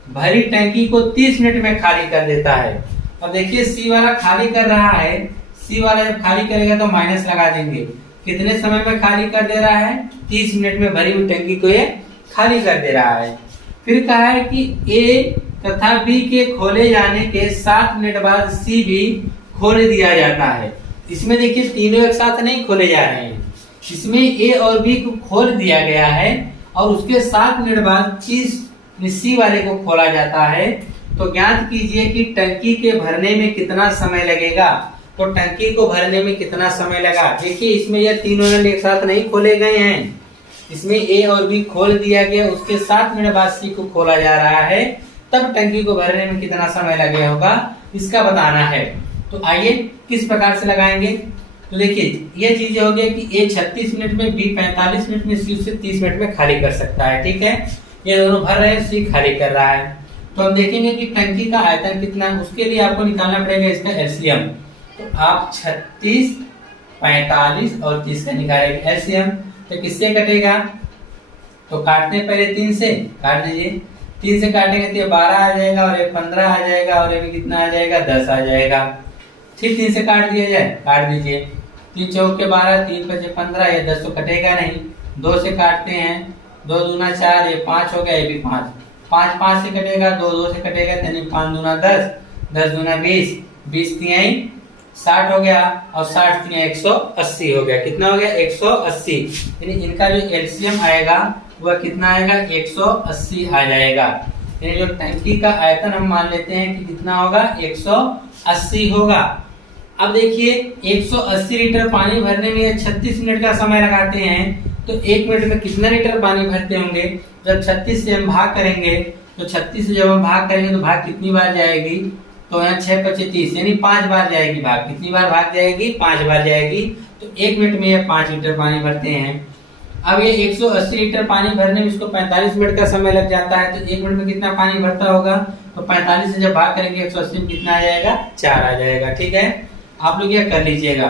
भरी टंकी को 30 मिनट में खाली कर देता है। और देखिए सी वाला खाली कर रहा है, सी वाला जब खाली करेगा तो माइनस लगा देंगे, कितने समय में खाली कर दे रहा है, 30 मिनट में भरी हुई टंकी को ये खाली कर दे रहा है। फिर कहा है कि ए तथा बी के खोले जाने के 7 मिनट बाद सी भी खोल दिया जाता है। इसमें देखिए तीनों एक साथ नहीं खोले जा रहे हैं, इसमें ए और बी को खोल दिया गया है, और उसके 7 मिनट बाद सी वाले को खोला जाता है। तो ज्ञात कीजिए कि टंकी के भरने में कितना समय लगेगा। तो टंकी को भरने में कितना समय लगा, देखिए इसमें यह तीनों नल एक साथ नहीं खोले गए हैं, इसमें ए और बी खोल दिया गया, उसके 7 मिनट बाद सी को खोला जा रहा है, तब टंकी को भरने में कितना समय लगे होगा इसका बताना है। तो आइए किस प्रकार से लगाएंगे। तो देखिए ये चीजें हो गई कि ए 36 मिनट में, बी 45 मिनट में, सी उसे 30 मिनट में खाली कर सकता है, ठीक है। ये दोनों भर रहे हैं, सी खाली कर रहा है। तो हम देखेंगे कि टंकी का आयतन कितना है, उसके लिए आपको निकालना पड़ेगा इसका एलसीएम। तो आप 36 45 और 30 का निकालेंगे एलसीएम। तो किससे कटेगा? तो काटने पहले 3 से काट दीजिए। 3 से काटेंगे तो ये 12 आ जाएगा और ये 15 आ जाएगा और ये भी कितना आ जाएगा? 10 आ जाएगा। ठीक, 3 से काट दिया जाए, काट दीजिए। 3 चौके 12, 3 पचे 15, ये 10 तो कटेगा नहीं। 2 से काटते हैं, 2 दूना 4, ये 5 हो गया, ये भी 5। 5 5 से कटेगा, 2 2 से कटेगा, यानी 5 दूना 10, 10 दूना 20, 20 तिहाई 60 हो गया और 60 तिहाई 180 हो गया। कितना हो गया? 180। यानी इनका जो एलसीएम आएगा वह कितना आएगा? 180 आ जाएगा। यानी जो टंकी का आयतन हम मान लेते हैं कि कितना होगा? 180 होगा। अब देखिए 180 लीटर पानी भरने में 36 मिनट का समय लगाते हैं, तो 1 मिनट में कितना लीटर पानी भरते होंगे? जब 36 से हम भाग करेंगे, तो 36 से जब हम भाग करेंगे तो भाग कितनी बार जाएगी? तो यहाँ 6 पचे 30, यानी 5 बार जाएगी भाग। कितनी बार भाग जाएगी? 5 बार जाएगी। तो 1 मिनट में ये 5 लीटर पानी भरते हैं। अब ये 180 लीटर पानी भरने में इसको 45 मिनट का समय लग जाता है, तो 1 मिनट में कितना पानी भरता होगा? तो 45 से जब भाग करेंगे 180 में कितना आ जाएगा? 4 आ जाएगा। ठीक है, आप लोग यह कर लीजिएगा।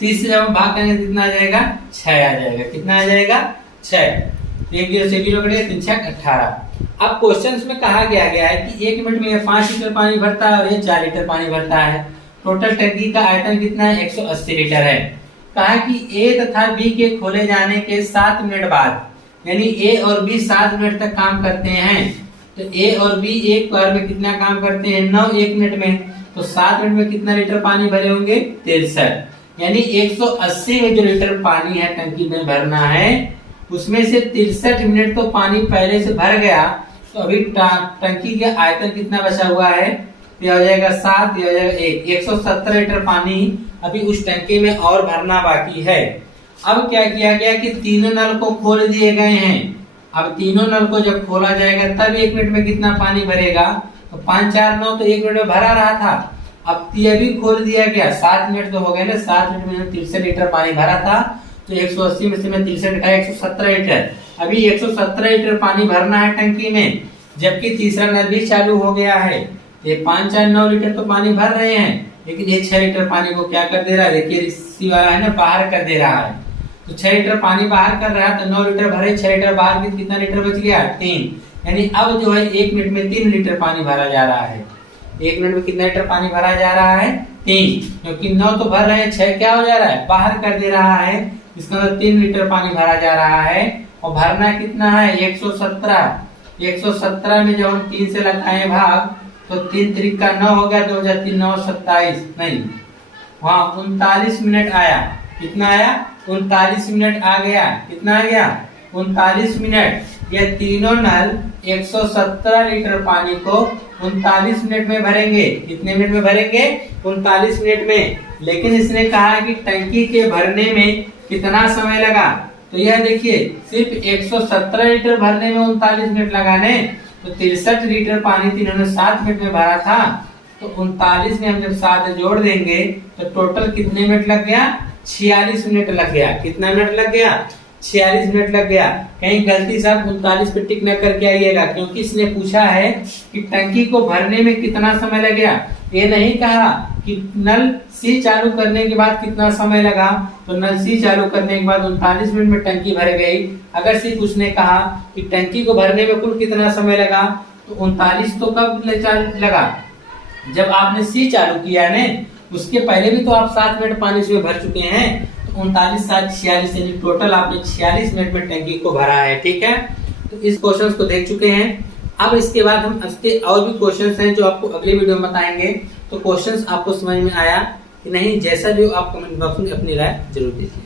30 से जब हम भाग करेंगे कितना आ जाएगा? 6 आ जाएगा। कितना आ जाएगा? 6। 1 0 से 0 कटेगा, 3 6 18। अब क्वेश्चंस में कहा गया है कि 1 मिनट में ये 5 लीटर पानी भरता है और ये 4 लीटर पानी भरता है। टोटल टंकी का आयतन कितना है? 180 लीटर है। कहा कि ए तथा बी के खोले जाने के 7 मिनट बाद, यानी ए और बी 7 मिनट तक काम करते हैं, तो ए और बी एक बार में कितना काम करते हैं? 9 1 मिनट में। तो 7 मिनट में कितना लीटर पानी भरे होंगे? 63। यानी 180 में जो लीटर पानी है टंकी में भरना है, उसमें से 63 मिनट तो पानी पहले से भर गया। तो अभी टंकी का आयतन कितना बचा हुआ है? ये हो जाएगा 7, ये हो जाएगा 1, 170 लीटर पानी अभी उस टंकी में और भरना बाकी है। अब क्या किया गया कि तीनों नल को खोल दिए गए हैं। अब तीनों नल को जब खोला जाएगा तब 1 मिनट में कितना पानी भरेगा? तो 5 4 9 तो 1 मिनट में भरा रहा था। अब ये भी खोल दिया गया, 7 मिनट तो हो गए ना। 7 मिनट में 63 लीटर पानी भरा था, तो 180 में से मैं 63 घटाया 170 लीटर। अभी 170 लीटर पानी भरना है टंकी में, जबकि तीसरा नल भी चालू हो गया है। ये 5 4 9 लीटर तो पानी भर रहे हैं, लेकिन ये 6 लीटर पानी को क्या कर दे रहा है? देखिए इसी वाला है ना, बाहर कर दे रहा है। तो 6 लीटर पानी बाहर कर रहा है, तो 9 लीटर भरे, 6 लीटर बाहर भी, कितना लीटर बच गया? 3। यानी अब जो है 1 मिनट में 3 लीटर पानी भरा जा रहा है। 1 मिनट में कितना लीटर पानी भरा जा रहा है? 3। क्योंकि 9 तो भर रहे हैं, 6 क्या हो जा रहा है? बाहर कर दे रहा है। इसका मतलब 3 लीटर पानी भरा जा रहा है। और भरना कितना है? 117। 117 में जब हम 3 से लगाए भाग, तो 3 3 का 9 हो गया, 2 3 9 27, नहीं वहाँ 39 मिनट आया। कितना आया? 39 मिनट आ गया। कितना आ गया? 39 मिनट। ये तीनों नल 117 लीटर पानी को 39 मिनट में भरेंगे। कितने मिनट में भरेंगे? 39 मिनट में। लेकिन इसने कहा कि टंकी के भरने में कितना समय लगा? तो यह देखिए सिर्फ 117 लीटर भरने में 39 मिनट लगा ने। तो 63 लीटर पानी इन्होंने 7 मिनट में भरा था, तो 39 में हम जब 7 जोड़ देंगे तो टोटल कितने मिनट लग गया? 46 मिनट लग गया। कितना मिनट लग गया? 46 मिनट लग गया। कहीं गलती से आप 39 पे टिक न करके आइएगा, क्योंकि इसने पूछा है कि टंकी को भरने में कितना समय लगेगा। ये नहीं कहा कि नल सी चालू करने के बाद कितना समय लगा। तो नल सी चालू करने के बाद 39 मिनट में टंकी भर गई। अगर सिर्फ उसने कहा कि टंकी को भरने में कुल कितना समय लगा, तो 39 तो कब लगा? जब आपने सी चालू किया ने, उसके पहले भी तो आप 7 मिनट पानी से भर चुके हैं। तो 39 7 46, यानी टोटल आपने 46 मिनट में टंकी को भरा है। ठीक है, तो इस क्वेश्चन को देख चुके हैं। अब इसके बाद हम इसके और भी क्वेश्चंस हैं जो आपको अगले वीडियो में बताएंगे। तो क्वेश्चंस आपको समझ में आया कि नहीं, जैसा जो आप कमेंट बॉक्स में अपनी राय जरूर दीजिए।